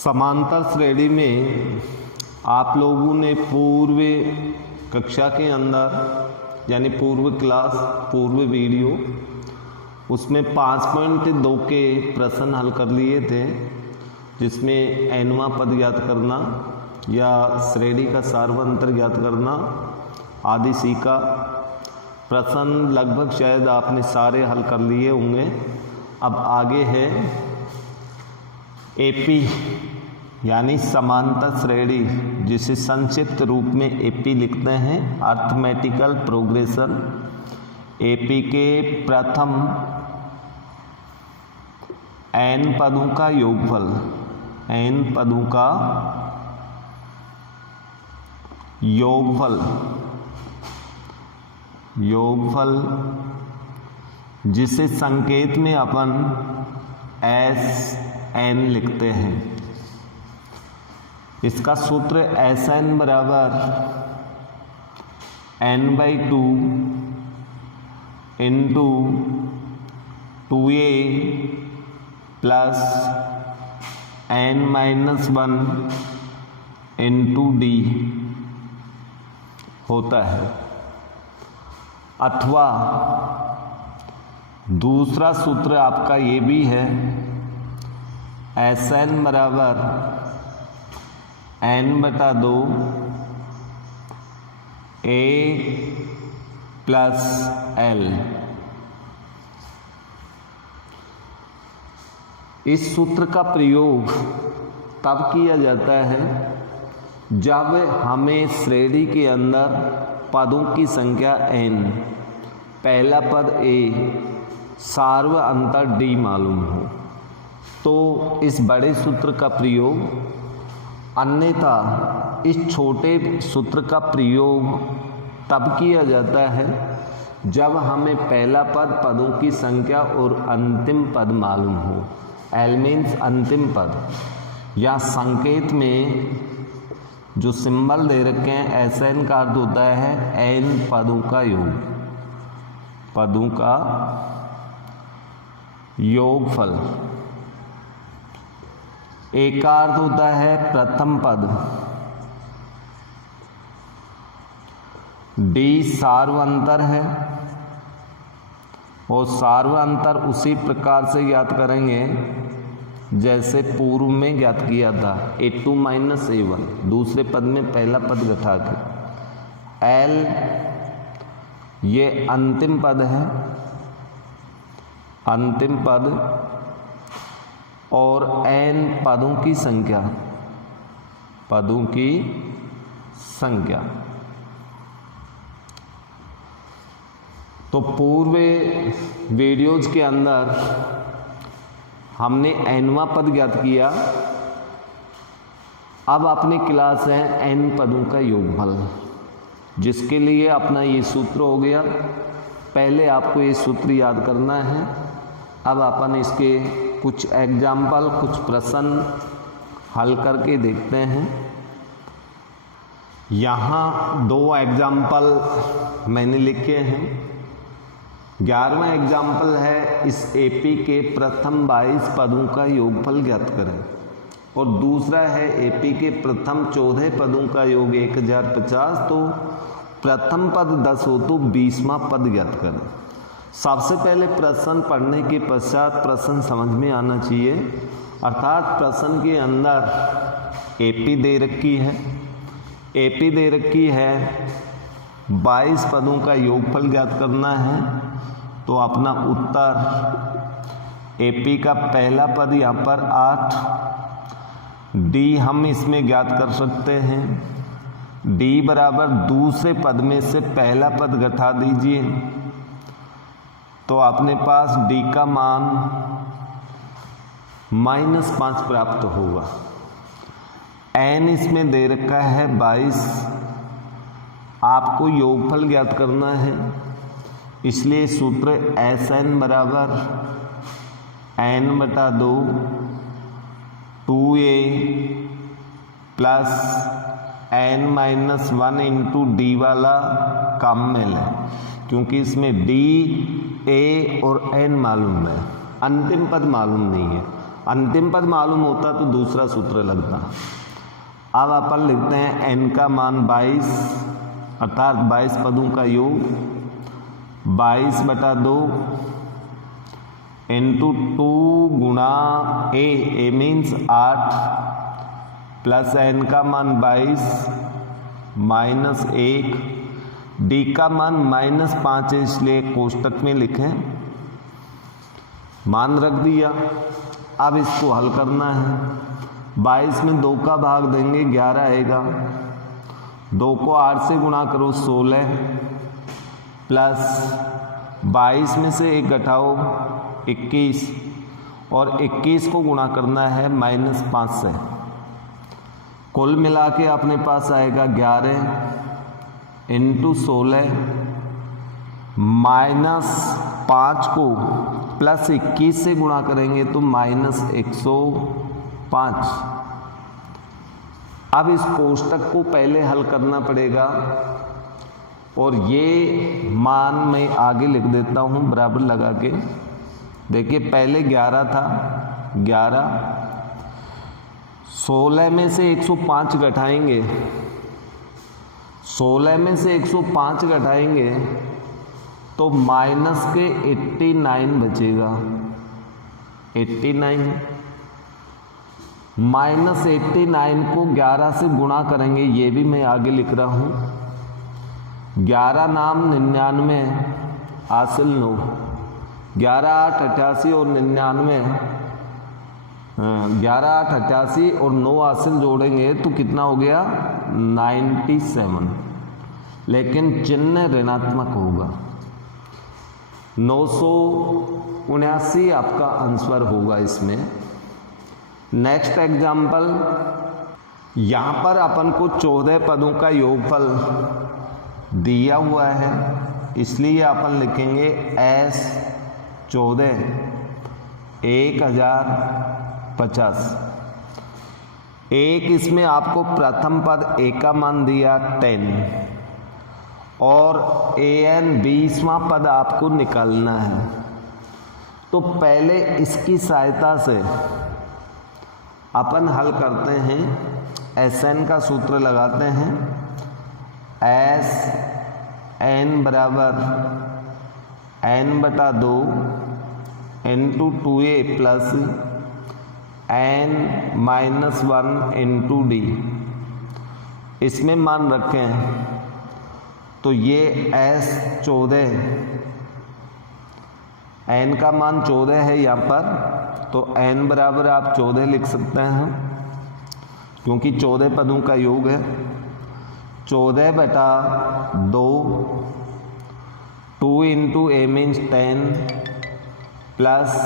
समांतर श्रेणी में आप लोगों ने पूर्व कक्षा के अंदर यानी पूर्व क्लास पूर्व वीडियो उसमें 5.2 के प्रश्न हल कर लिए थे, जिसमें एनवा पद ज्ञात करना या श्रेणी का सार्वंतर ज्ञात करना आदि सीखा। प्रश्न लगभग शायद आपने सारे हल कर लिए होंगे। अब आगे है एपी यानी समांतर श्रेणी, जिसे संक्षिप्त रूप में एपी लिखते हैं, अर्थमेटिकल प्रोग्रेशन। एपी के प्रथम n पदों का योगफल, n पदों का योगफल जिसे संकेत में अपन एस एन लिखते हैं। इसका सूत्र एस एन बराबर n/2 into 2a plus n-1 into D होता है। अथवा दूसरा सूत्र आपका ये भी है, एस एन बराबर n/2 a प्लस एल। इस सूत्र का प्रयोग तब किया जाता है जब हमें श्रेणी के अंदर पदों की संख्या n, पहला पद a, सार्व अंतर d मालूम हो, तो इस बड़े सूत्र का प्रयोग। अन्यथा इस छोटे सूत्र का प्रयोग तब किया जाता है जब हमें पहला पद, पदों की संख्या और अंतिम पद मालूम हो। एल मीन्स अंतिम पद, या संकेत में जो सिंबल दे रखे हैं एस एन का अर्थ होता है एन पदों का योग, पदों का योगफल। एक का अर्थ होता है प्रथम पद, डी सार्वंतर है और सार्वंतर उसी प्रकार से ज्ञात करेंगे जैसे पूर्व में ज्ञात किया था, a2 माइनस a1, दूसरे पद में पहला पद घटा के। एल ये अंतिम पद है, अंतिम पद, और n पदों की संख्या, पदों की संख्या। तो पूर्व वीडियोज के अंदर हमने nवां पद ज्ञात किया। अब अपनी क्लास है n पदों का योगफल, जिसके लिए अपना ये सूत्र हो गया। पहले आपको ये सूत्र याद करना है। अब अपन इसके कुछ एग्जाम्पल, कुछ प्रश्न हल करके देखते हैं। यहाँ 2 एग्जाम्पल मैंने लिखे हैं। 11वां एग्जाम्पल है, इस एपी के प्रथम 22 पदों का योगफल ज्ञात करें, और दूसरा है एपी के प्रथम 14 पदों का योग 1050। तो प्रथम पद 10 हो तो 20वां पद ज्ञात करें। सबसे पहले प्रश्न पढ़ने के पश्चात प्रश्न समझ में आना चाहिए, अर्थात प्रश्न के अंदर एपी दे रखी है, एपी दे रखी है, 22 पदों का योगफल ज्ञात करना है। तो अपना उत्तर एपी का पहला पद यहाँ पर 8, डी हम इसमें ज्ञात कर सकते हैं। डी बराबर दूसरे पद में से पहला पद घटा दीजिए, तो अपने पास डी का मान -5 प्राप्त होगा। एन इसमें दे रखा है 22, आपको योगफल ज्ञात करना है, इसलिए सूत्र एस एन बराबर n/2 2a plus n-1 into D वाला कम में लें, क्योंकि इसमें डी, ए और एन मालूम है, अंतिम पद मालूम नहीं है। अंतिम पद मालूम होता तो दूसरा सूत्र लगता। अब अपन लिखते हैं n का मान 22 अर्थात 22 पदों का योग 22/2 इंटू 2 गुणा ए मीन्स 8 प्लस n का मान 22 माइनस 1 डी का मान -5 है इसलिए कोष्टक में लिखें, मान रख दिया। अब इसको हल करना है। 22 में 2 का भाग देंगे 11 आएगा, 2 को 8 से गुणा करो 16 प्लस 22 में से 1 घटाओ 21 और 21 को गुणा करना है -5 से। कुल मिला के अपने पास आएगा 11 इंटू 16 -5 को प्लस 21 से गुणा करेंगे तो -105। अब इस कोष्टक को पहले हल करना पड़ेगा और ये मान मैं आगे लिख देता हूँ बराबर लगा के। देखिए पहले 11 था, 11 16 में से 105 घटाएंगे, 16 में से 105 घटाएंगे तो माइनस के 89 बचेगा। 89 माइनस 89 को 11 से गुणा करेंगे, ये भी मैं आगे लिख रहा हूँ। 11 नाम 99 हासिल 9, 11 8 88 और 99 11 8 88 और 9 हासिल जोड़ेंगे तो कितना हो गया 97, लेकिन चिन्ह ऋणात्मक होगा। 979 आपका आंसर होगा इसमें। नेक्स्ट एग्जाम्पल, यहाँ पर अपन को 14 पदों का योगफल दिया हुआ है, इसलिए अपन लिखेंगे S 14 1050। एक इसमें आपको प्रथम पद A का मान दिया 10 और AN 20वां पद आपको निकालना है। तो पहले इसकी सहायता से अपन हल करते हैं, SN का सूत्र लगाते हैं। SN बराबर n/2 into 2a plus n-1 into d। इसमें मान रखें तो ये S 14 n का मान 14 है यहाँ पर, तो n बराबर आप 14 लिख सकते हैं क्योंकि 14 पदों का योग है। 14/2 2 into a means 10 plus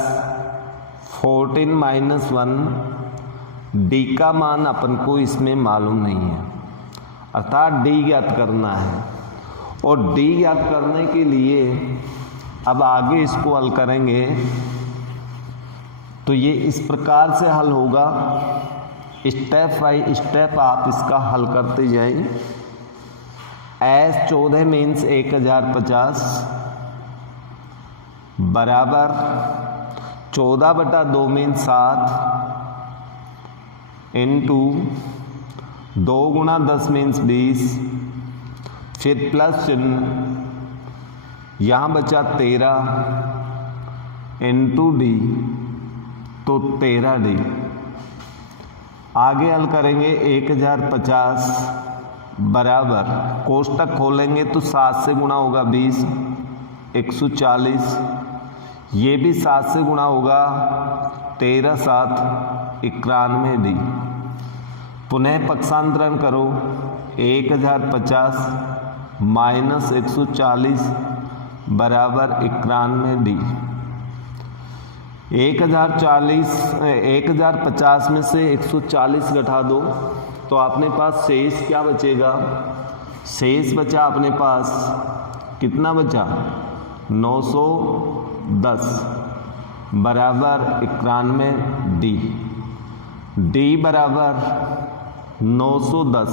14 minus 1 d का मान अपन को इसमें मालूम नहीं है, अर्थात d ज्ञात करना है। और d ज्ञात करने के लिए अब आगे इसको हल करेंगे तो ये इस प्रकार से हल होगा। स्टेप बाय स्टेप आप इसका हल करते जाएं। S 14 मीन्स 1050 बराबर 14/2 मीन्स 7 इंटू 2 गुणा 10 मीन्स 20, फिर प्लस चिन्ह, यहाँ बचा 13 इंटू डी तो 13d। आगे हल करेंगे 1050 बराबर कोष्टक खोलेंगे तो 7 से गुणा होगा 20 140, ये भी 7 से गुणा होगा 13 7 91d। पुनः पक्षांतरण करो 1050 माइनस 140 बराबर 91d। 1050 में से 140 घटा दो तो अपने पास शेष क्या बचेगा, शेष बचा अपने पास कितना बचा 910 बराबर 91d। d बराबर 910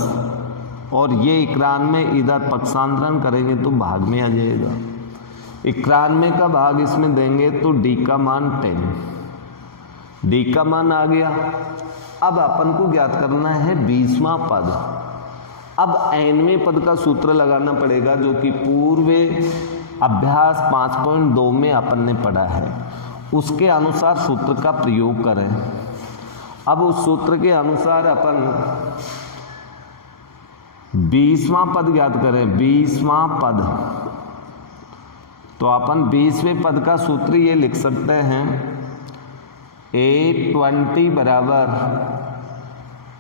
और ये 91 इधर पक्षांतरण करेंगे तो भाग में आ जाएगा। 91 का भाग इसमें देंगे तो d का मान 10। डी का मान आ गया। अब अपन को ज्ञात करना है 20वां पद। अब 90वें पद का सूत्र लगाना पड़ेगा, जो कि पूर्व अभ्यास 5.2 में अपन ने पढ़ा है। उसके अनुसार सूत्र का प्रयोग करें। अब उस सूत्र के अनुसार अपन 20वां पद ज्ञात करें। 20वां पद, तो अपन 20वें पद का सूत्र ये लिख सकते हैं, A20 बराबर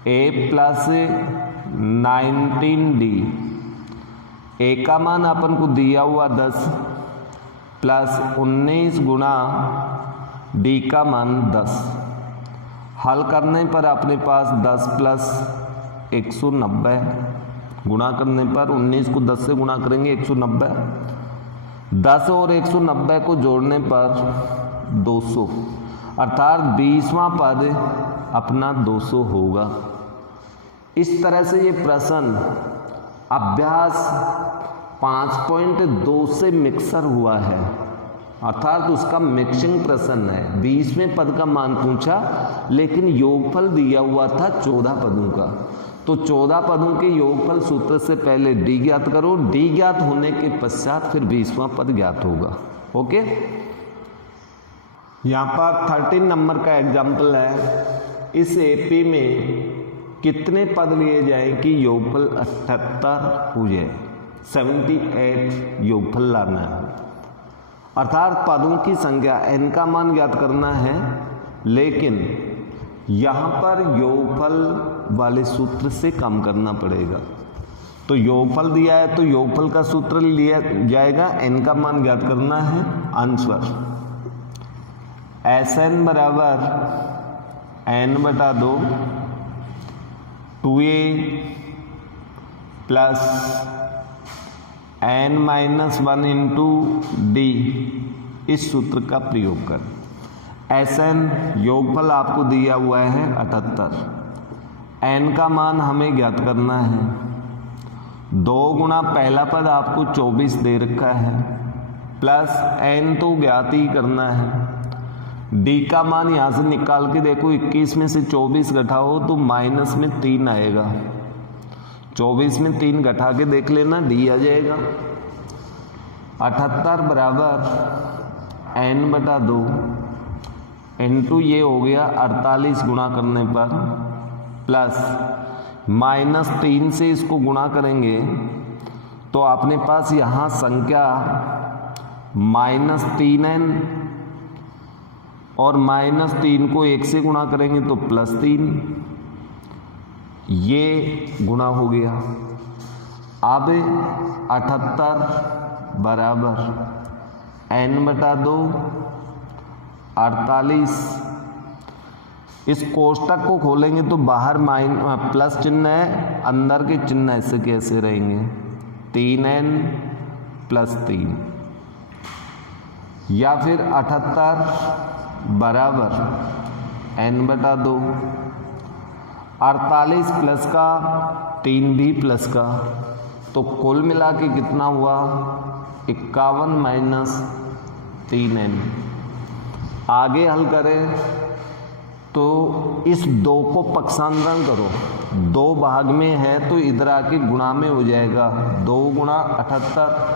A प्लस 19D। ए का मान अपन को दिया हुआ 10 प्लस 19 गुणा डी का मान 10। हल करने पर अपने पास 10 प्लस 190, गुणा करने पर 19 को 10 से गुणा करेंगे 190, 10 और 190 को जोड़ने पर 200, अर्थात 20वां पद अपना 200 होगा। इस तरह से ये प्रश्न अभ्यास 5.2 से मिक्सर हुआ है, अर्थात उसका मिक्सिंग प्रश्न है। 20वें पद का मान पूछा, लेकिन योगफल दिया हुआ था 14 पदों का। तो 14 पदों के योगफल सूत्र से पहले डी ज्ञात करो, डी ज्ञात होने के पश्चात फिर 20वां पद ज्ञात होगा। ओके, यहाँ पर 13 नंबर का एग्जाम्पल है। इस एपी में कितने पद लिए जाएं कि योगफल 78 हो जाए। 78 योगफल लाना है, अर्थात पदों की संख्या n का मान ज्ञात करना है, लेकिन यहाँ पर योगफल वाले सूत्र से कम करना पड़ेगा। तो योगफल दिया है तो योगफल का सूत्र लिया जाएगा, n का मान ज्ञात करना है। आंसर Sn बराबर n/2 2a plus n-1 into D, इस सूत्र का प्रयोग कर। Sn योगफल आपको दिया हुआ है 78, n का मान हमें ज्ञात करना है। 2 गुणा पहला पद आपको 24 दे रखा है, प्लस n तो ज्ञात ही करना है। डी का मान यहाँ से निकाल के देखो, 21 में से 24 घटाओ तो माइनस में 3 आएगा। 24 में 3 घटा के देख लेना, डी आ जाएगा। 78 बराबर n/2 इंटू ये हो गया 48 गुणा करने पर, प्लस -3 से इसको गुणा करेंगे तो अपने पास यहाँ संख्या -3n और -3 को 1 से गुणा करेंगे तो +3, ये गुणा हो गया। अब 78 बराबर n/2 48, इस कोष्टक को खोलेंगे तो बाहर प्लस चिन्ह है, अंदर के चिन्ह ऐसे कैसे रहेंगे, 3n + 3, या फिर 78 बराबर n/2 48 प्लस का 3 भी प्लस का, तो कुल मिला के कितना हुआ 51 - 3n। आगे हल करें तो इस 2 को पक्षांतरण करो, 2 भाग में है तो इधर आके गुणा में हो जाएगा, 2 गुणा 78,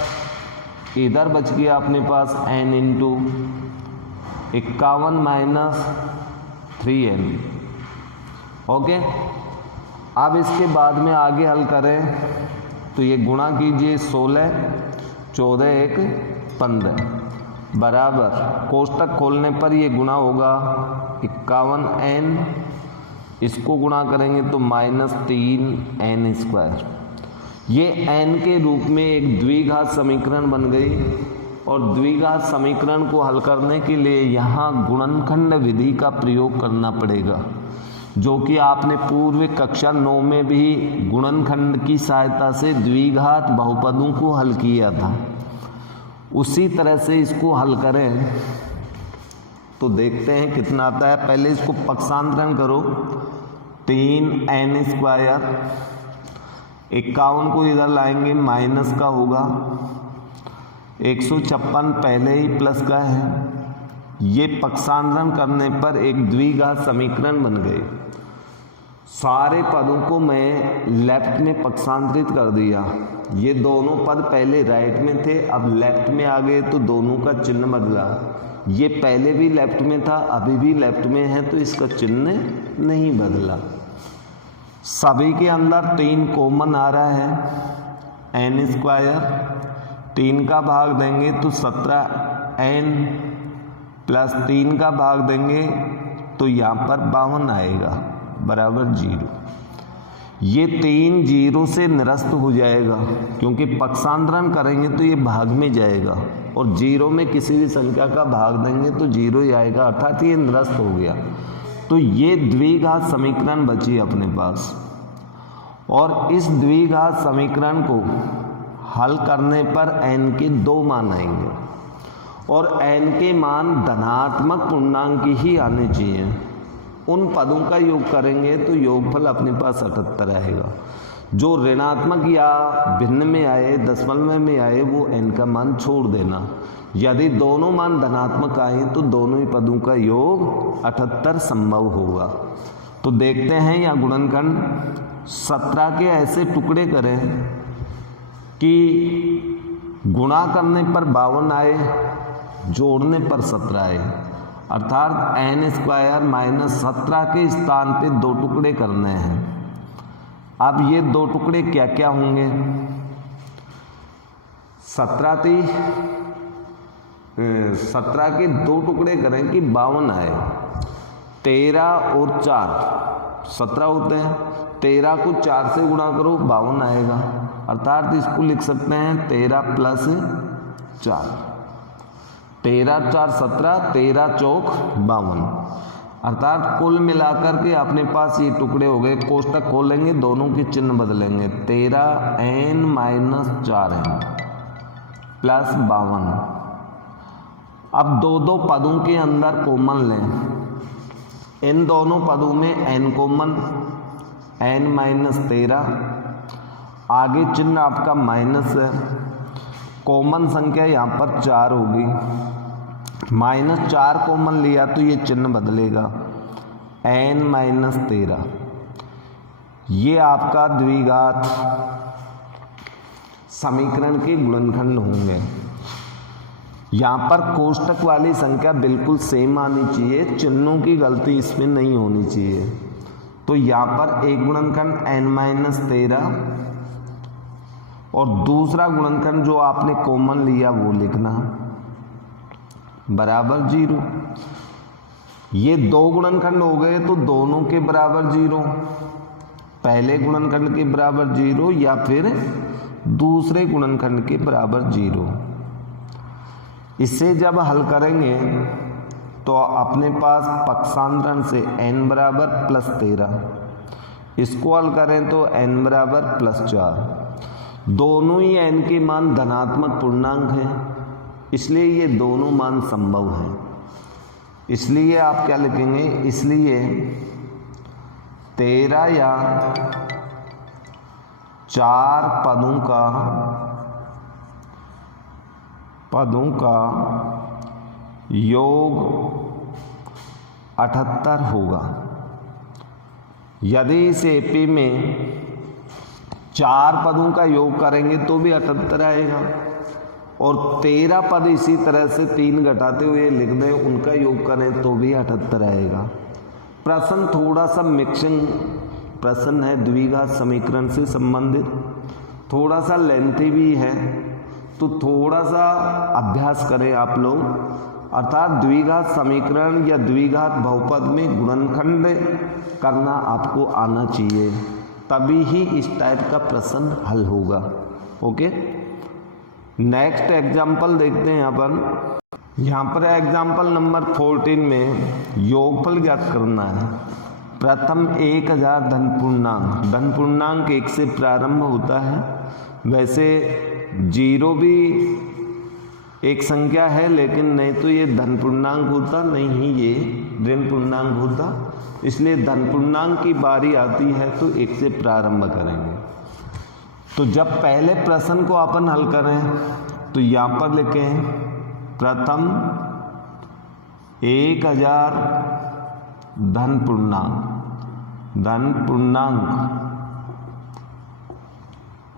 इधर बच गया अपने पास n इंटू 51 - 3n। ओके, अब इसके बाद में आगे हल करें तो ये गुणा कीजिए, 16 14 1 15 बराबर कोष्टक खोलने पर ये गुणा होगा 51n, इसको गुणा करेंगे तो -3n²। ये n के रूप में एक द्विघात समीकरण बन गई, और द्विघात समीकरण को हल करने के लिए यहाँ गुणनखंड विधि का प्रयोग करना पड़ेगा, जो कि आपने पूर्व कक्षा 9 में भी गुणनखंड की सहायता से द्विघात बहुपदों को हल किया था। उसी तरह से इसको हल करें तो देखते हैं कितना आता है। पहले इसको पक्षांतरण करो, 3n², 51 को इधर लाएंगे माइनस का होगा, 156 पहले ही प्लस का है, ये पक्षांतरण करने पर एक द्विघात समीकरण बन गए। सारे पदों को मैं लेफ्ट में पक्षांतरित कर दिया। ये दोनों पद पहले राइट में थे, अब लेफ्ट में आ गए तो दोनों का चिन्ह बदला। ये पहले भी लेफ्ट में था, अभी भी लेफ्ट में है, तो इसका चिन्ह नहीं बदला। सभी के अंदर 3 कॉमन आ रहा है, n स्क्वायर 3 का भाग देंगे तो 17n प्लस 3 का भाग देंगे तो यहाँ पर 52 आएगा बराबर 0। ये 3 0 से निरस्त हो जाएगा, क्योंकि पक्षांतरण करेंगे तो ये भाग में जाएगा और 0 में किसी भी संख्या का भाग देंगे तो 0 ही आएगा, अर्थात ये निरस्त हो गया। तो ये द्विघात समीकरण बची अपने पास, और इस द्विघात समीकरण को हल करने पर n के 2 मान आएंगे और n के मान धनात्मक पूर्णांक ही आने चाहिए। उन पदों का योग करेंगे तो योगफल अपने पास 78 आएगा। जो ऋणात्मक या भिन्न में आए, दशमलव में आए, वो n का मान छोड़ देना। यदि दोनों मान धनात्मक आए तो दोनों ही पदों का योग 78 संभव होगा। तो देखते हैं यहाँ गुणनखंड 17 के ऐसे टुकड़े करें कि गुणा करने पर 52 आए, जोड़ने पर 17 आए, अर्थात n स्क्वायर माइनस 17 के स्थान पे 2 टुकड़े करने हैं। अब ये 2 टुकड़े क्या क्या होंगे? 17 के 2 टुकड़े करें कि 52 आए। 13 और 4 17 होते हैं, 13 को 4 से गुणा करो 52 आएगा, अर्थात इसको लिख सकते हैं 13 प्लस 4। 13 4 17, 13 चौक 52, अर्थात कुल मिलाकर के अपने पास ये टुकड़े हो गए। कोष्टक खोलेंगे, दोनों के चिन्ह बदलेंगे, 13n माइनस 4n प्लस 52। अब 2 पदों के अंदर कॉमन लें। इन दोनों पदों में n कॉमन, n माइनस 13, आगे चिन्ह आपका माइनस है। कॉमन संख्या यहाँ पर 4 होगी, -4 कॉमन लिया तो ये चिन्ह बदलेगा, n माइनस 13। ये आपका द्विघात समीकरण के गुणनखंड होंगे। यहाँ पर कोष्टक वाली संख्या बिल्कुल सेम आनी चाहिए, चिन्हों की गलती इसमें नहीं होनी चाहिए। तो यहाँ पर एक गुणनखंड n माइनस 13 और दूसरा गुणनखंड जो आपने कॉमन लिया वो लिखना बराबर 0। ये 2 गुणनखंड हो गए तो दोनों के बराबर 0, पहले गुणनखंड के बराबर 0 या फिर दूसरे गुणनखंड के बराबर 0। इसे जब हल करेंगे तो अपने पास पक्षांतरण से n बराबर प्लस 13, इसको हल करें तो n बराबर प्लस 4। दोनों ही n के मान धनात्मक पूर्णांक हैं, इसलिए ये दोनों मान संभव हैं। इसलिए आप क्या लिखेंगे? इसलिए 13 या 4 पदों का योग 78 होगा। यदि इस एपी में 4 पदों का योग करेंगे तो भी 78 आएगा, और 13 पद इसी तरह से 3 घटाते हुए लिख दें, उनका योग करें तो भी 78 आएगा। प्रश्न थोड़ा सा मिक्सिंग प्रश्न है, द्विघात समीकरण से संबंधित, थोड़ा सा लेंथी भी है, तो थोड़ा सा अभ्यास करें आप लोग। अर्थात द्विघात समीकरण या द्विघात बहुपद में गुणनखंड करना आपको आना चाहिए, तभी ही इस टाइप का प्रश्न हल होगा। ओके, नेक्स्ट एग्जाम्पल देखते हैं। यहाँ पर एग्जाम्पल नंबर 14 में योगफल ज्ञात करना है। प्रथम 1000 धन पूर्णांक 1 से प्रारंभ होता है। वैसे 0 भी एक संख्या है, लेकिन नहीं तो ये धन पूर्णांक होता, नहीं ही ये ऋण पूर्णांक होता। इसलिए धन पूर्णांक की बारी आती है तो 1 से प्रारंभ करेंगे। तो जब पहले प्रश्न को अपन हल करें तो यहाँ पर लिखें प्रथम 1000 धन पूर्णांक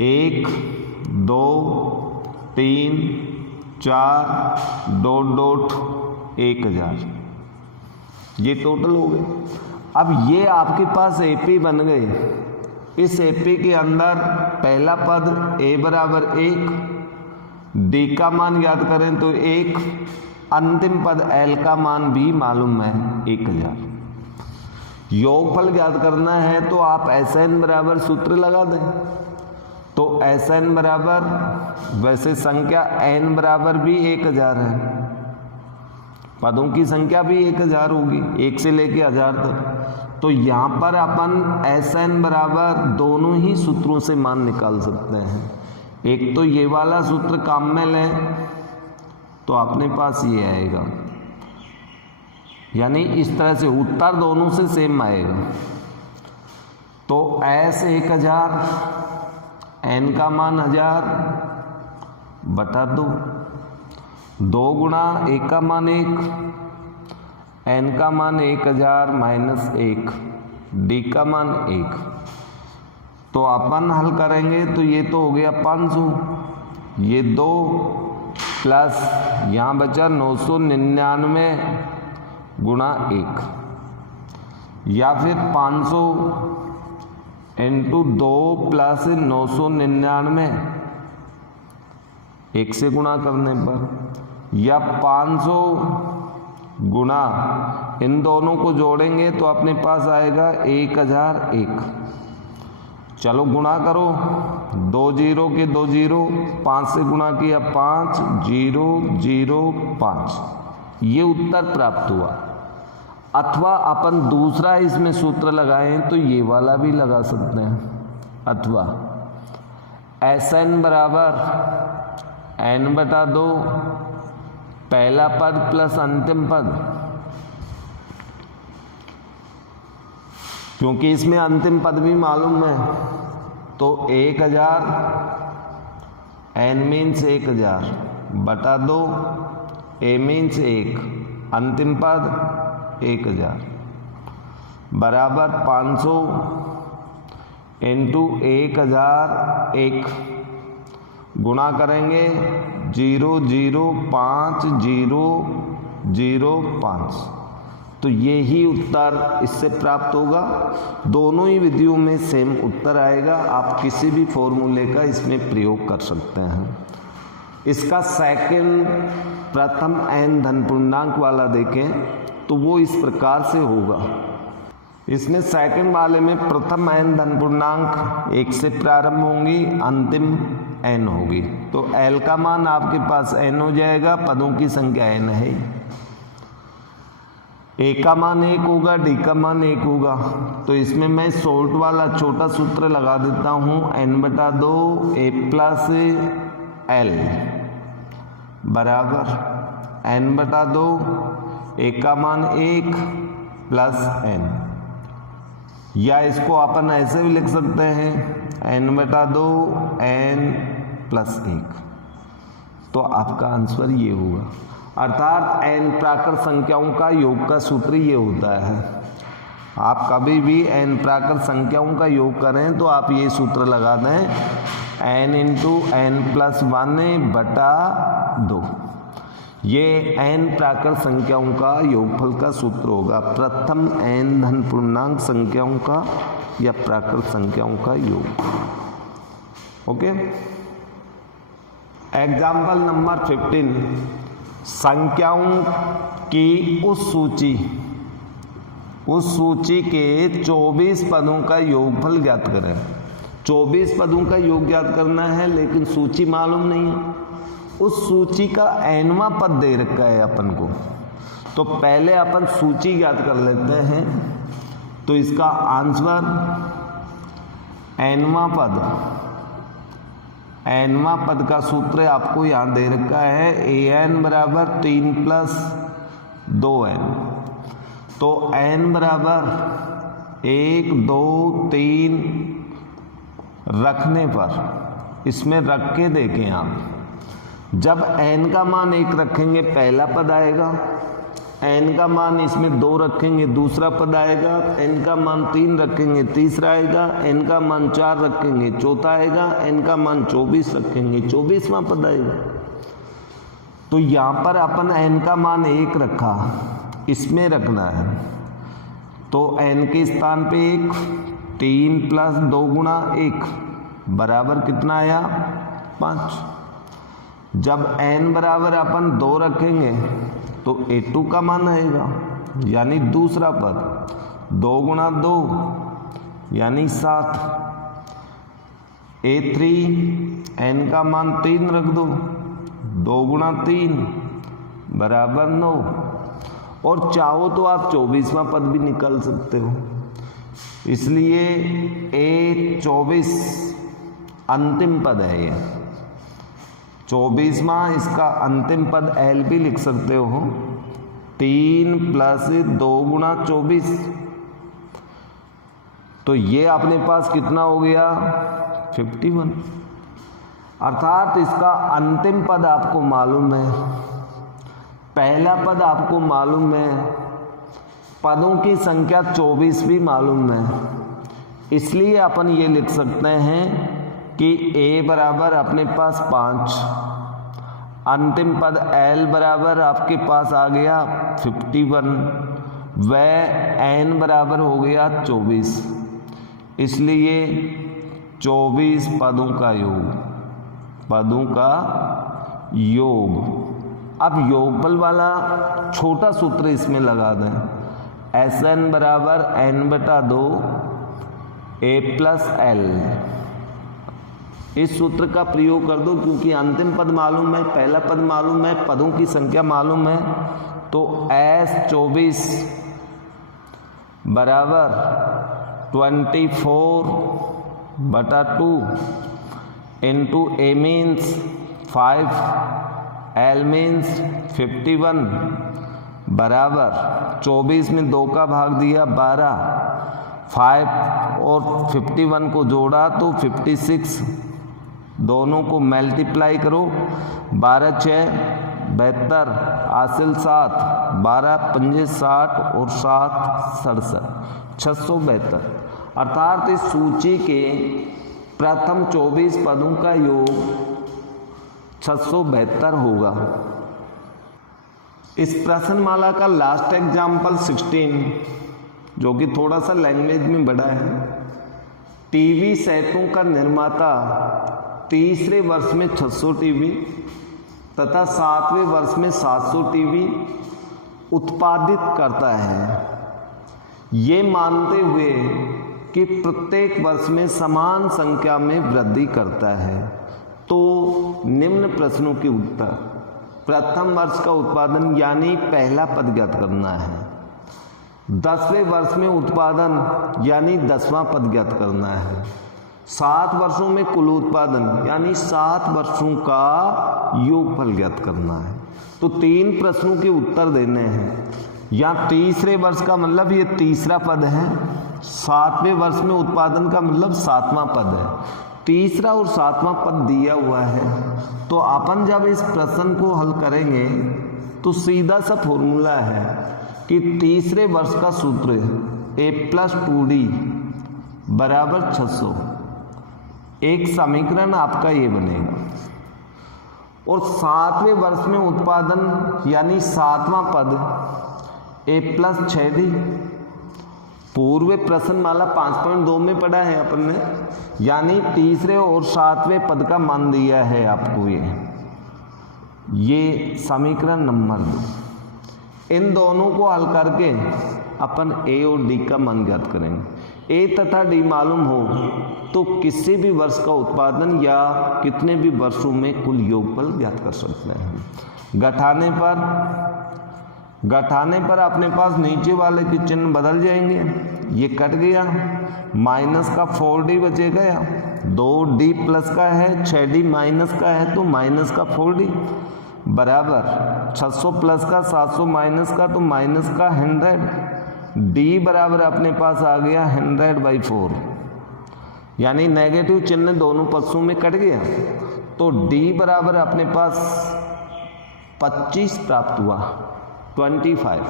1 2 3 4 1000, ये टोटल हो गए। अब ये आपके पास एपी बन गए। इस एपी के अंदर पहला पद a बराबर 1, d का मान याद करें तो 1, अंतिम पद l का मान भी मालूम है 1000। योगफल याद करना है तो आप Sn बराबर सूत्र लगा दें। तो Sn बराबर, वैसे संख्या n बराबर भी 1000 है, पदों की संख्या भी 1000 होगी, 1 से लेके 1000 तक। तो यहाँ पर अपन Sn बराबर दोनों ही सूत्रों से मान निकाल सकते हैं। एक तो ये वाला सूत्र काम में लें तो अपने पास ये आएगा, यानी इस तरह से उत्तर दोनों से सेम आएगा। तो S 1000, n का मान 1000 बटा 2 गुणा 1 का मान 1, n का मान 1000 माइनस 1, d का मान 1। तो अपन हल करेंगे तो ये तो हो गया 500, ये 2 प्लस यहाँ बचा 999 गुणा 1, या फिर 500 इंटू 2 प्लस 999 1 से गुणा करने पर, या 500 गुणा इन दोनों को जोड़ेंगे तो अपने पास आएगा 1001। चलो गुणा करो, 2 0 के 2 0, 5 से गुणा किया 5 0 0 5, ये उत्तर प्राप्त हुआ। अथवा अपन दूसरा इसमें सूत्र लगाएं तो ये वाला भी लगा सकते हैं, अथवा Sn बराबर n बटा 2 पहला पद प्लस अंतिम पद, क्योंकि इसमें अंतिम पद भी मालूम है। तो 1000 n मीन्स 1000 बटा 2 a मीन्स 1, अंतिम पद 1000 बराबर 500 इंटू 1001, गुणा करेंगे 0 0 5 0 0 5। तो ये ही उत्तर इससे प्राप्त होगा। दोनों ही विधियों में सेम उत्तर आएगा। आप किसी भी फॉर्मूले का इसमें प्रयोग कर सकते हैं। इसका सेकंड, प्रथम n धन पूर्णांक वाला देखें तो वो इस प्रकार से होगा। इसमें सेकंड वाले में प्रथम n धन पूर्णांक 1 से प्रारंभ होंगी, अंतिम n होगी। तो l का मान आपके पास n हो जाएगा, पदों की संख्या n है। a का मान 1 होगा, d का मान 1 होगा। तो इसमें मैं शॉर्ट वाला छोटा सूत्र लगा देता हूँ, n बटा 2 a प्लस l बराबर n बटा 2 a का मान 1 प्लस n, या इसको अपन ऐसे भी लिख सकते हैं n बटा 2 n प्लस 1। तो आपका आंसर ये होगा। अर्थात n प्राकृत संख्याओं का योग का सूत्र ये होता है। आप कभी भी n प्राकृत संख्याओं का योग करें तो आप ये सूत्र लगा दें, n इंटू n प्लस 1 बटा 2। ये n प्राकृत संख्याओं का योगफल का सूत्र होगा। प्रथम n धन पूर्णांक संख्याओं का या प्राकृत संख्याओं का योग। ओके। एग्जाम्पल नंबर 15, संख्याओं की उस सूची के 24 पदों का योगफल ज्ञात करें। 24 पदों का योग ज्ञात करना है, लेकिन सूची मालूम नहीं है। उस सूची का nवां पद दे रखा है अपन को, तो पहले अपन सूची ज्ञात कर लेते हैं। तो इसका आंसर nवां पद का सूत्र आपको यहाँ दे रखा है, an बराबर 3 प्लस 2n। तो n बराबर 1 2 3 रखने पर, इसमें रख के देखें आप, जब n का मान 1 रखेंगे पहला पद आएगा, n का मान इसमें 2 रखेंगे दूसरा पद आएगा, n का मान 3 रखेंगे तीसरा आएगा, n का मान 4 रखेंगे चौथा आएगा, n का मान 24 रखेंगे 24वां पद आएगा। तो यहाँ पर अपन n का मान 1 रखा, इसमें रखना है तो n के स्थान पे 1, 3 प्लस 2 गुणा 1 बराबर कितना आया 5। जब n बराबर अपन 2 रखेंगे तो a2 का मान आएगा यानी दूसरा पद 2 गुणा 2 यानी 7। a3 n का मान 3 रख दो 2 गुणा 3 बराबर 9 और चाहो तो आप 24वां पद भी निकाल सकते हो, इसलिए a24 अंतिम पद है ये 24वां इसका अंतिम पद l भी लिख सकते हो 3 प्लस 2 गुणा 24। तो ये अपने पास कितना हो गया 51, अर्थात इसका अंतिम पद आपको मालूम है, पहला पद आपको मालूम है, पदों की संख्या 24 भी मालूम है, इसलिए अपन ये लिख सकते हैं कि a बराबर अपने पास 5, अंतिम पद l बराबर आपके पास आ गया 51 व n बराबर हो गया 24, इसलिए 24 पदों का योग। अब योगफल वाला छोटा सूत्र इसमें लगा दें, Sn बराबर n/2 a प्लस l। इस सूत्र का प्रयोग कर दो क्योंकि अंतिम पद मालूम है, पहला पद मालूम है, पदों की संख्या मालूम है, तो S24 बराबर 24/2 into a means 5 l means 51 बराबर 24 में 2 का भाग दिया 12, 5 और 51 को जोड़ा तो 56, दोनों को मल्टीप्लाई करो 12 6 72 हासिल 7, 12 पंजे 60 और 7 67 672, अर्थात इस सूची के प्रथम 24 पदों का योग 672 होगा। इस प्रश्नमाला का लास्ट एग्जाम्पल 16 जो कि थोड़ा सा लैंग्वेज में बड़ा है, टीवी सेटों का निर्माता तीसरे वर्ष में 600 टीवी तथा 7वें वर्ष में 700 टीवी उत्पादित करता है, ये मानते हुए कि प्रत्येक वर्ष में समान संख्या में वृद्धि करता है, तो निम्न प्रश्नों के उत्तर। प्रथम वर्ष का उत्पादन यानी पहला पद ज्ञात करना है, 10वें वर्ष में उत्पादन यानी 10वां पद ज्ञात करना है, 7 वर्षों में कुल उत्पादन यानी 7 वर्षों का योगफल ज्ञात करना है। तो 3 प्रश्नों के उत्तर देने हैं। यहाँ तीसरे वर्ष का मतलब ये तीसरा पद है, 7वें वर्ष में उत्पादन का मतलब 7वां पद है, तीसरा और 7वां पद दिया हुआ है। तो अपन जब इस प्रश्न को हल करेंगे तो सीधा सा फॉर्मूला है कि तीसरे वर्ष का सूत्र a + 2d बराबर 600, एक समीकरण आपका ये बनेगा। और 7वें वर्ष में उत्पादन यानी 7वां पद a + 6d, पूर्व प्रश्नमाला 5.2 में पढ़ा है अपन ने, यानी तीसरे और 7वें पद का मान दिया है आपको ये समीकरण नंबर 2। इन दोनों को हल करके अपन a और d का मान ज्ञात करेंगे। a तथा d मालूम हो तो किसी भी वर्ष का उत्पादन या कितने भी वर्षों में कुल योगफल ज्ञात कर सकते हैं। घटाने पर अपने पास नीचे वाले के चिन्ह बदल जाएंगे, ये कट गया, माइनस का 4d बचेगा, 2d प्लस का है 6d माइनस का है तो माइनस का 4d बराबर 600 प्लस का 700 माइनस का तो माइनस का 100, d बराबर अपने पास आ गया 100/4, यानी नेगेटिव चिन्ह दोनों पक्षों में कट गया, तो d बराबर अपने पास 25 प्राप्त हुआ। 25।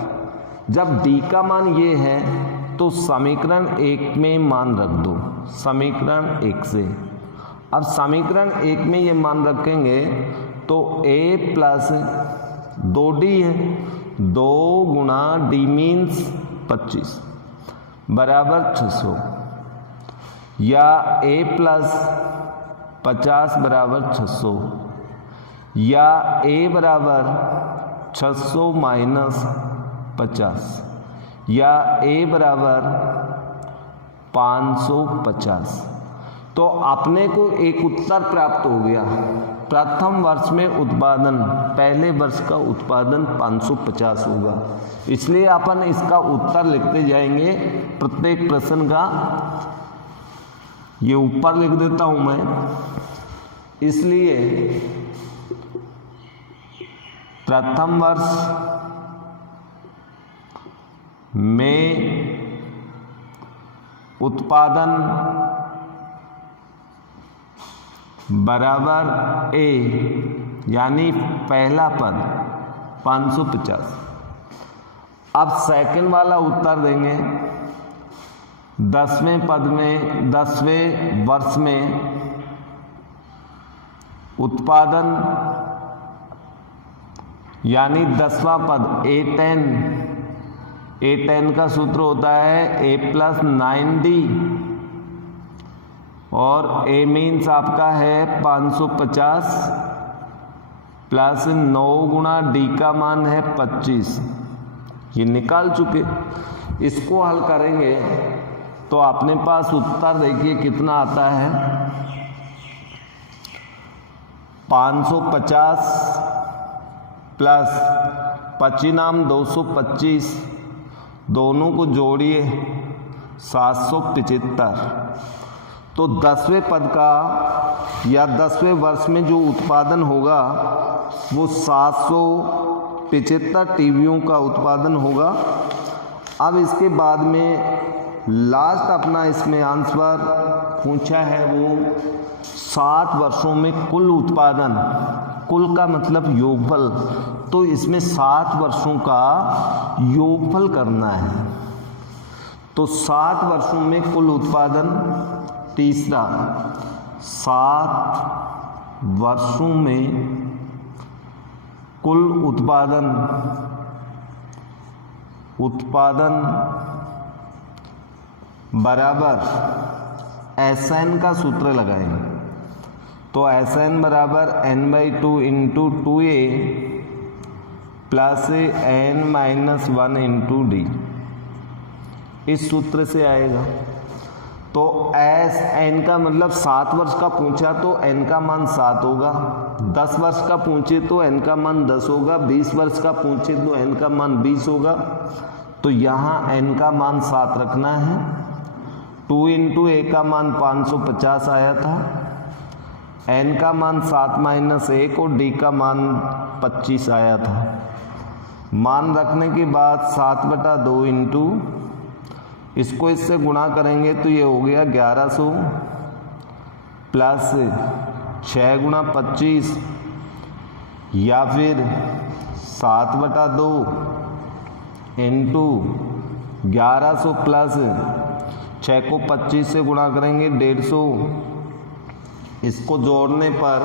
जब डी का मान ये है तो समीकरण 1 में मान रख दो, समीकरण 1 से। अब समीकरण 1 में ये मान रखेंगे तो a प्लस 2d है, 2 गुणा d मीन्स 25 बराबर 600, या a प्लस 50 बराबर 600, या a बराबर 600 माइनस 50, या a बराबर 550। तो अपने को एक उत्तर प्राप्त हो गया। प्रथम वर्ष में उत्पादन, पहले वर्ष का उत्पादन 550 होगा। इसलिए अपन इसका उत्तर लिखते जाएंगे प्रत्येक प्रश्न का। ये ऊपर लिख देता हूं मैं, इसलिए प्रथम वर्ष में उत्पादन बराबर a, यानी पहला पद 550। अब सेकंड वाला उत्तर देंगे 10वें पद में, 10वें वर्ष में उत्पादन यानी 10वां पद A10, A10 का सूत्र होता है a प्लस 9d, और a मीन्स आपका है 550 प्लस 9 गुणा d का मान है 25। ये निकाल चुके, इसको हल करेंगे तो अपने पास उत्तर देखिए कितना आता है, 550 प्लस 25 225, दोनों को जोड़िए 775। तो 10वें पद का या 10वें वर्ष में जो उत्पादन होगा वो 775 टीवियों का उत्पादन होगा। अब इसके बाद में लास्ट अपना इसमें आंसर पूछा है वो 7 वर्षों में कुल उत्पादन, कुल का मतलब योगफल, तो इसमें 7 वर्षों का योगफल करना है। तो 7 वर्षों में कुल उत्पादन, तीसरा 7 वर्षों में कुल उत्पादन बराबर Sn का सूत्र लगाएंगे। तो Sn बराबर n/2 into 2a plus n-1 into d, इस सूत्र से आएगा। तो n का मतलब 7 वर्ष का पूछा तो n का मान 7 होगा, 10 वर्ष का पूछे तो n का मान 10 होगा, 20 वर्ष का पूछे तो n का मान 20 होगा। तो यहाँ n का मान 7 रखना है। 2 इंटू a का मान 550 आया था, n का मान 7 माइनस 1 और d का मान 25 आया था। मान रखने के बाद 7/2 इंटू, इसको इससे गुणा करेंगे तो ये हो गया 1100 प्लस 6 गुणा 25, या फिर 7/2 इंटू 1100 प्लस 6 को 25 से गुणा करेंगे 150। इसको जोड़ने पर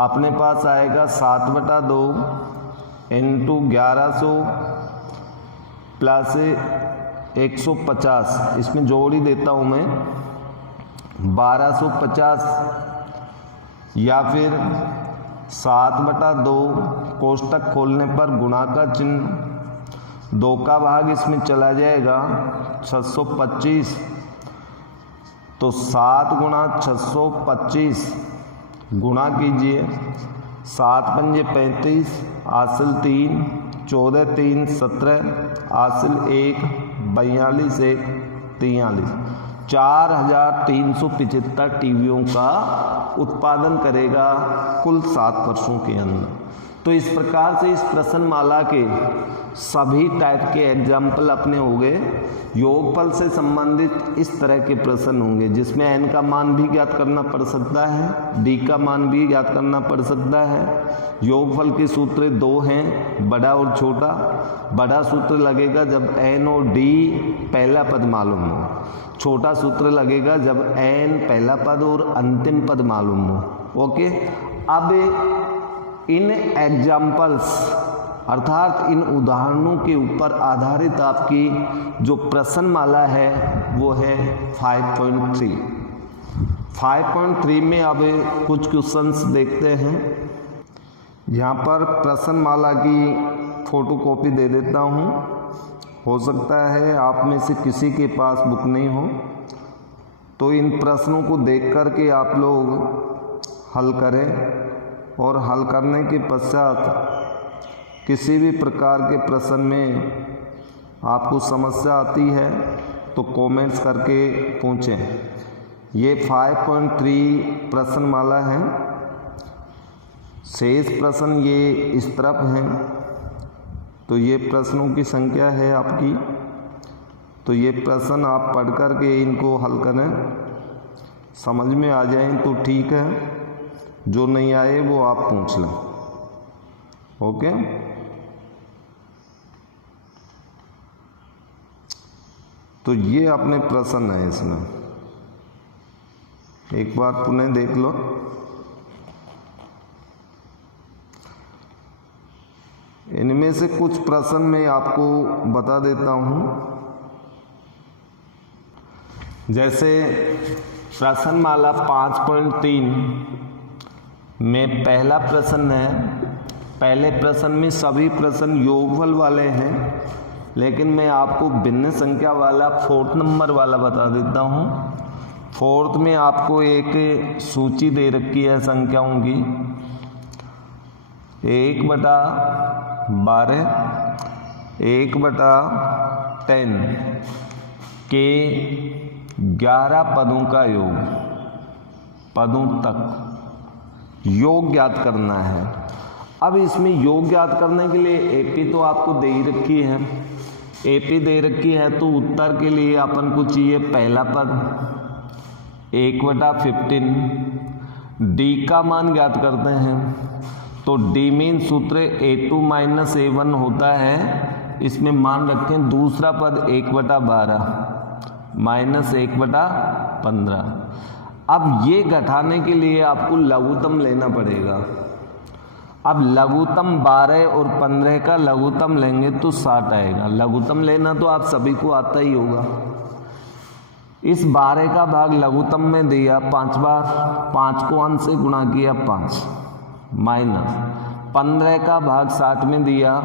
अपने पास आएगा 7/2 इंटू 1100 प्लस 150, इसमें जोड़ ही देता हूँ मैं 1250, या फिर 7/2 कोष्टक खोलने पर गुणा का चिन्ह, 2 का भाग इसमें चला जाएगा 625। तो 7 गुणा 625 गुणा कीजिए, 7 पंजे 35, हासिल 3, 14 3 17, हासिल 1 42 1 43, 4375 टीवियों का उत्पादन करेगा कुल 7 वर्षों के अंदर। तो इस प्रकार से इस प्रश्नमाला के सभी टाइप के एग्जाम्पल अपने हो गए। योगफल से संबंधित इस तरह के प्रश्न होंगे जिसमें n का मान भी ज्ञात करना पड़ सकता है, d का मान भी ज्ञात करना पड़ सकता है। योगफल के सूत्र दो हैं, बड़ा और छोटा। बड़ा सूत्र लगेगा जब n और d पहला पद मालूम हो, छोटा सूत्र लगेगा जब n पहला पद और अंतिम पद मालूम हो। ओके, अब इन एग्जाम्पल्स अर्थात इन उदाहरणों के ऊपर आधारित आपकी जो प्रश्नमाला है वो है 5.3। 5.3 में अब कुछ क्वेश्चंस देखते हैं। यहाँ पर प्रश्नमाला की फोटोकॉपी दे देता हूँ। हो सकता है आप में से किसी के पास बुक नहीं हो, तो इन प्रश्नों को देख कर के आप लोग हल करें, और हल करने के पश्चात किसी भी प्रकार के प्रश्न में आपको समस्या आती है तो कमेंट्स करके पूछें। ये 5.3 प्रश्नमाला है। शेष प्रश्न ये इस तरफ हैं, तो ये प्रश्नों की संख्या है आपकी। तो ये प्रश्न आप पढ़ कर के इनको हल करें, समझ में आ जाए तो ठीक है, जो नहीं आए वो आप पूछ लें। ओके, तो ये अपने प्रश्न है, इसमें एक बार पुनः देख लो। इनमें से कुछ प्रश्न मैं आपको बता देता हूँ। जैसे प्रश्नमाला 5.3 में पहला प्रश्न है। पहले प्रश्न में सभी प्रश्न योगफल वाले हैं, लेकिन मैं आपको भिन्न संख्या वाला 4th नंबर वाला बता देता हूँ। 4th में आपको एक सूची दे रखी है संख्याओं की, 1/12, 1/10 के 11 पदों का योग, पदों तक योग ज्ञात करना है। अब इसमें योग ज्ञात करने के लिए एपी तो आपको दे ही रखी है, एपी दे रखी है, तो उत्तर के लिए अपन को चाहिए पहला पद 1/15। डी का मान ज्ञात करते हैं, तो डी मीन सूत्र a2 - a1 होता है। इसमें मान रखें दूसरा पद 1/12 - 1/15। अब ये घटाने के लिए आपको लघुत्तम लेना पड़ेगा। अब लघुत्तम 12 और 15 का लघुत्तम लेंगे तो 60 आएगा। लघुत्तम लेना तो आप सभी को आता ही होगा। इस 12 का भाग लघुत्तम में दिया 5 बार, 5 को अंश से गुणा किया 5, माइनस 15 का भाग 60 में दिया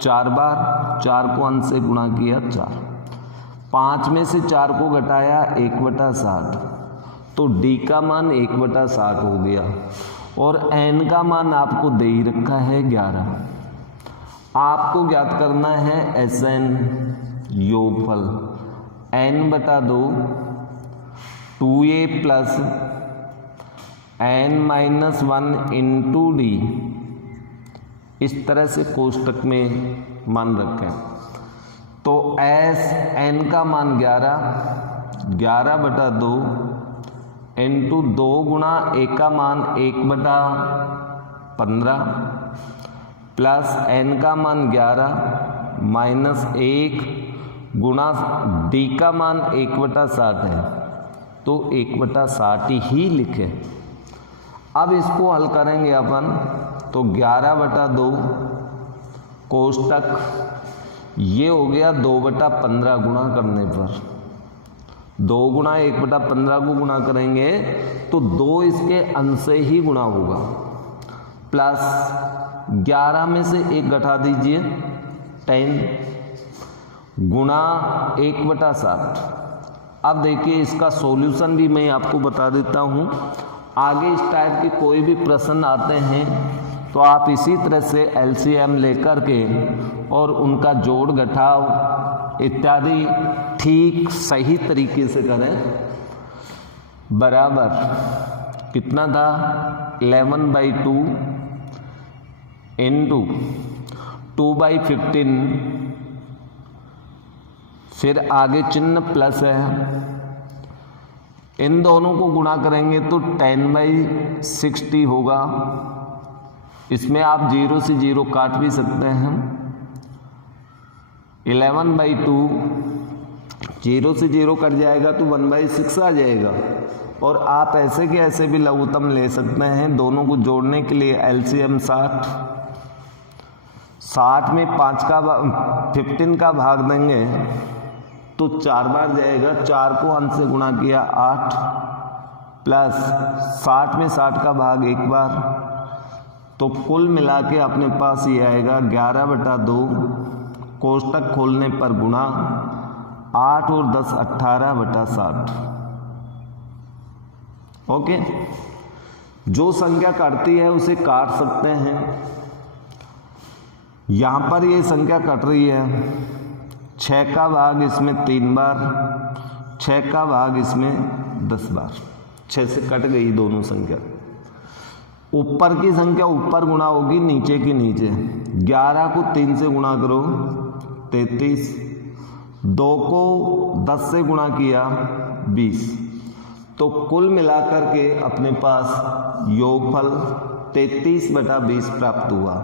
4 बार, 4 को अंश से गुणा किया 4, 5 में से 4 को घटाया 1/60, तो डी का मान 1/60 हो गया। और एन का मान आपको दे ही रखा है 11। आपको ज्ञात करना है एस एन योगफल n/2 2a plus n-1 into D. इस तरह से कोष्टक में मान रखें। तो एस एन का मान 11/2 इंटू 2 गुणा ए का मान 1/15 प्लस एन का मान 11 माइनस 1 गुणा डी का मान 1/60 है, तो 1/60 ही लिखे। अब इसको हल करेंगे अपन, तो 11/2 कोष्टक ये हो गया 2/15 गुणा करने पर 2 गुणा 1/15 को गुणा करेंगे तो 2 इसके अंश से ही गुणा होगा, प्लस 11 में से 1 घटा दीजिए 10 गुणा 1/60। अब देखिए इसका सॉल्यूशन भी मैं आपको बता देता हूँ। आगे इस टाइप के कोई भी प्रश्न आते हैं तो आप इसी तरह से एलसीएम लेकर के और उनका जोड़ घटाव इत्यादि ठीक सही तरीके से करें। बराबर कितना था 11/2 इंटू 2/15, फिर आगे चिन्ह प्लस है, इन दोनों को गुणा करेंगे तो 10/60 होगा। इसमें आप 0 से 0 काट भी सकते हैं। 11/2, 0 से 0 कट जाएगा तो 1/6 आ जाएगा। और आप ऐसे के ऐसे भी लघुत्तम ले सकते हैं। दोनों को जोड़ने के लिए एलसीएम 60 में 15 का भाग देंगे तो 4 बार जाएगा। 4 को अंश से गुणा किया 8, प्लस 60 में 60 का भाग 1 बार, तो कुल मिला के अपने पास ये आएगा 11/2, कोष्टक खोलने पर गुणा 8 और 10 18/60। ओके, जो संख्या कटती है उसे काट सकते हैं। यहाँ पर ये संख्या कट रही है, 6 का भाग इसमें 3 बार, 6 का भाग इसमें 10 बार, 6 से कट गई दोनों संख्या। ऊपर की संख्या ऊपर गुणा होगी, नीचे की नीचे। 11 को 3 से गुणा करो 33, 2 को 10 से गुणा किया 20, तो कुल मिलाकर के अपने पास योगफल 33/20 प्राप्त हुआ।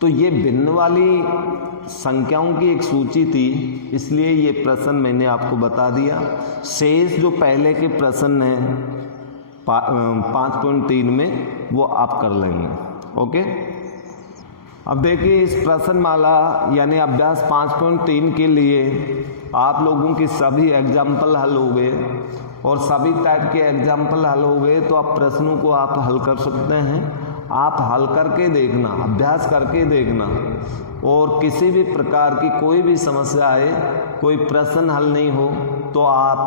तो ये भिन्न वाली संख्याओं की एक सूची थी, इसलिए ये प्रश्न मैंने आपको बता दिया। शेष जो पहले के प्रश्न हैं 5.3 में वो आप कर लेंगे। ओके, अब देखिए इस प्रश्नमाला यानी अभ्यास 5.3 के लिए आप लोगों की सभी एग्जाम्पल हल हो गए और सभी टाइप के एग्जाम्पल हल हो गए, तो आप प्रश्नों को आप हल कर सकते हैं। आप हल करके देखना, अभ्यास करके देखना, और किसी भी प्रकार की कोई भी समस्या आए, कोई प्रश्न हल नहीं हो तो आप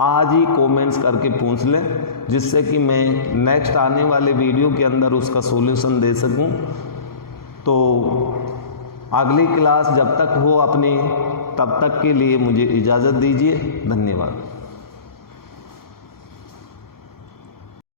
आज ही कमेंट्स करके पूछ लें, जिससे कि मैं नेक्स्ट आने वाले वीडियो के अंदर उसका सॉल्यूशन दे सकूं। तो अगली क्लास जब तक हो अपनी, तब तक के लिए मुझे इजाज़त दीजिए। धन्यवाद।